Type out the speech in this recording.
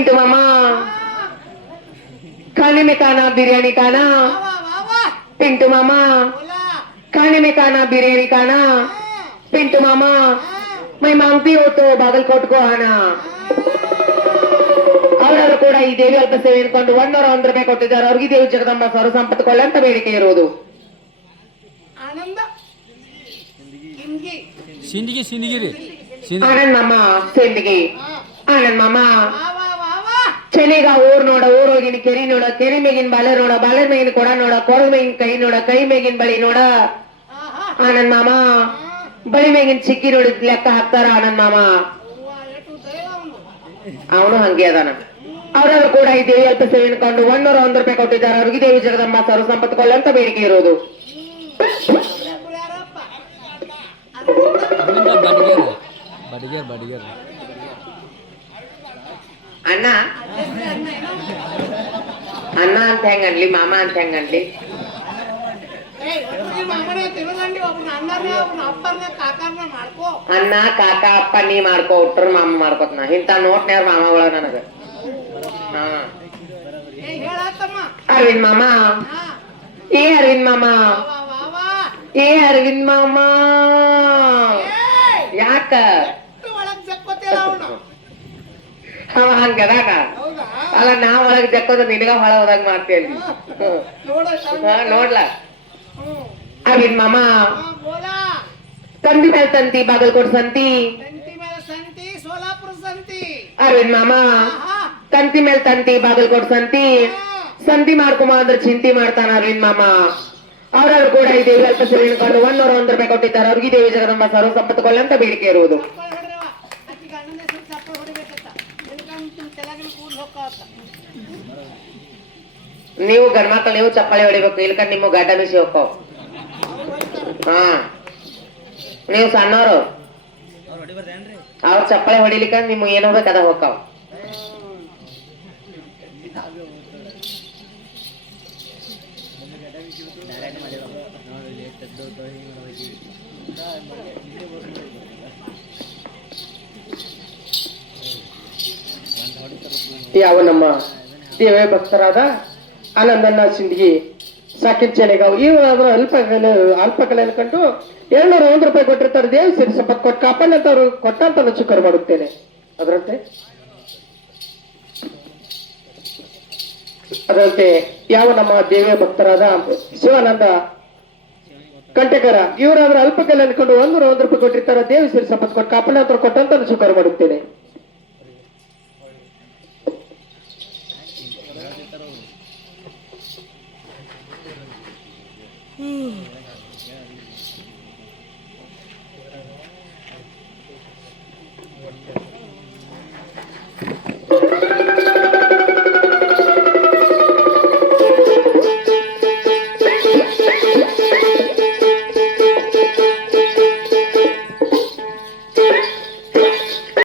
पिंटू मामा खाने में खाना बिरयानी खाना पिंटू मामा खाने में खाना बिरयानी खाना पिंटू मामा मैं मांगती हो तो बागलकोट को आना ಅವರಾದ್ರೂ ಕೂಡ ಈ ದೇವಿ ಅಲ್ಪ ಸೇವೆ ಅನ್ಕೊಂಡು 101 ರೂಪಾಯಿ ಕೊಟ್ಟಿದ್ದಾರೆ. ಅವ್ರಿಗೆ ದೇವಿ ಜಗದಂಬ ಸರ್ವ ಸಂಪತ್ತು ಕೊಳ್ಳ ಅಂತ ಬೇಡಿಕೆ ಇರುವುದು. ಆನಂದ್ ಮಾಮ ಸಿಂದಗಿ ಆನಂದ್ ಮಾಮ ಚೆನ್ನಿಗ ಊರ್ ನೋಡ ಊರ್ ಹೋಗಿನ ಕೆರಿ ನೋಡ ಕೆರಿ ಮೇಗಿನ ಬಾಳೆ ನೋಡ ಬಾಳೆ ಮೇಗಿನ ಕೊಡ ನೋಡ ಕೊಡ ಮೇಗಿನ ಕೈ ನೋಡ ಕೈ ಮೇಗಿನ ಬಳಿ ನೋಡ ಆನಂದ್ ಮಾಮ ಬಳಿ ಮೇಗಿನ ಚಿಕ್ಕಿ ನೋಡಿ ಲೆಕ್ಕ ಹಾಕ್ತಾರ ಆನಂದ್ ಮಾಮ. ಅವನು ಹಂಗೆ ಅದಾನ. ಅವರಾದ್ರೂ ಕೂಡ ಈ ದೇವಿ ಅಲ್ಪ ಸೇವೆ ಅನ್ಕೊಂಡು 101 ರೂಪಾಯಿ ಕೊಟ್ಟಿದ್ದಾರೆ. ಅವ್ರಿಗೆ ದೇವಿ ಜಗದಂಬ ಸರ್ವ ಸಂಪತ್ತು ಕೊಳ್ಳ ಅಂತ ಬೇಡಿಕೆ ಇರೋದು. ಅಣ್ಣ ಅಣ್ಣ ಅಂತ ಹೆಂಗನ್ಲಿ ಮಾಮ ಅಂತ ಹೆಂಗನ್ಲಿ ಅಣ್ಣ ಕಾಕ ಅಪ್ಪ ನೀ ಮಾಡ್ಕೋ ಉಟ್ರ ಮಾಮ ಮಾಡ್ಕೋತ್ನ ಇಂತ ನೋಟ್ನ್ಯಾರ ಮಾಮಗಳ ನನಗ. ಅರವಿಂದ್ ಮಾಮ ಏ ಅರವಿಂದ್ ಮಾಮ ಏ ಅರವಿಂದ್ ಮಾಮ ಯಾಕ ಅವ ಹಂಗದಾನ ಅಲ್ಲ ನಾ ಒಳಗ್ ಜಕ್ಕೋದು ನಿನಗ ಹೊಳ ಹೋದಾಗ ಮಾಡ್ತೇವಿ ನೋಡ್ಲ. ಅರವಿಂದ್ ಮಾಮ ತಂದಿ ಮೇಲೆ ತಂತಿ ಬಾಗಲಕೋಟ್ ಸಂತಿ ಅರವಿಂದ್ ಮಾಮ ತಂತಿ ಮೇಲೆ ತಂತಿ ಬಾಗಲಕೋಟ್ ಸಂತಿ ಸಂತಿ ಮಾಡ್ಕೊಂಬ ಅಂದ್ರೆ ಚಿಂತಿ ಮಾಡ್ತಾನ ಅರವಿಂದ್ ಮಾಮ. ಅವರಾದ್ರೂ ಕೂಡ ಈ ದೇವಿ ಅಲ್ಪ ಸೇವೆ ಅನ್ಕೊಂಡು 101 ರೂಪಾಯಿ ಕೊಟ್ಟಿದ್ದಾರೆ. ಅವ್ರಿಗೆ ದೇವಿ ಜಗದಂಬ ಸರ್ವ ಸಂಪತ್ತು ಕೊಳ್ಳ ಅಂತ ಬೇಡಿಕೆ ಇರುವುದು. ನೀವು ಗಂಡ್ಮಕ್ಳು ನೀವು ಚಪ್ಪಾಳಿ ಹೊಡಿಬೇಕು ಇಲ್ಕಂಡ್ ನಿಮ್ಮ ಗಡ್ಡ ಬಿಸಿ ಹೋಗ್ತಾವ. ಹಾ ನೀವು ಸಣ್ಣವರು ಅವ್ರ ಚಪ್ಪಾಳಿ ಹೊಡಿಲಿಕ್ಕ ನಿಮ್ಗೆ ಏನ್ ಹೋಗ್ಬೇಕು ಅದ ಹೋಗ್ತಾವ. ಯಾವ ನಮ್ಮ ದೇವೇ ಭಕ್ತರಾದ ಆನಂದಣ್ಣ ಸಿಂದಗಿ ಸಾಕಿನ್ ಚೆನೆಗಾವ್ ಇವರು ಅಲ್ಪಕಲೆ ಅನ್ಕೊಂಡು 201 ರೂಪಾಯಿ ಕೊಟ್ಟಿರ್ತಾರೆ. ದೇವ್ ಸೇರಿ ಸಂಪತ್ ಕೊಟ್ಟು ಕಾಪಾಡಿ ಅಂತ ಅವ್ರು ಕೊಟ್ಟಂತ ಚುಕ್ಕರ್ ಮಾಡುತ್ತೇನೆ. ಅದರಂತೆ ಯಾವ ನಮ್ಮ ದೇವೇ ಭಕ್ತರಾದ ಶಿವಾನಂದ ಕಂಟಕರ ಇವರಾದ್ರೆ ಅಲ್ಪಕಲೆ ಅನ್ಕೊಂಡು 101 ರೂಪಾಯಿ ಕೊಟ್ಟಿರ್ತಾರೆ. ದೇವ್ ಸೇರಿ ಸಂಪತ್ ಕೊಟ್ಟು ಕಾಪಾಡಿ ಅಂತ ಕೊಟ್ಟಂತ ಚುಕ್ಕರ್ ಮಾಡುತ್ತೇನೆ.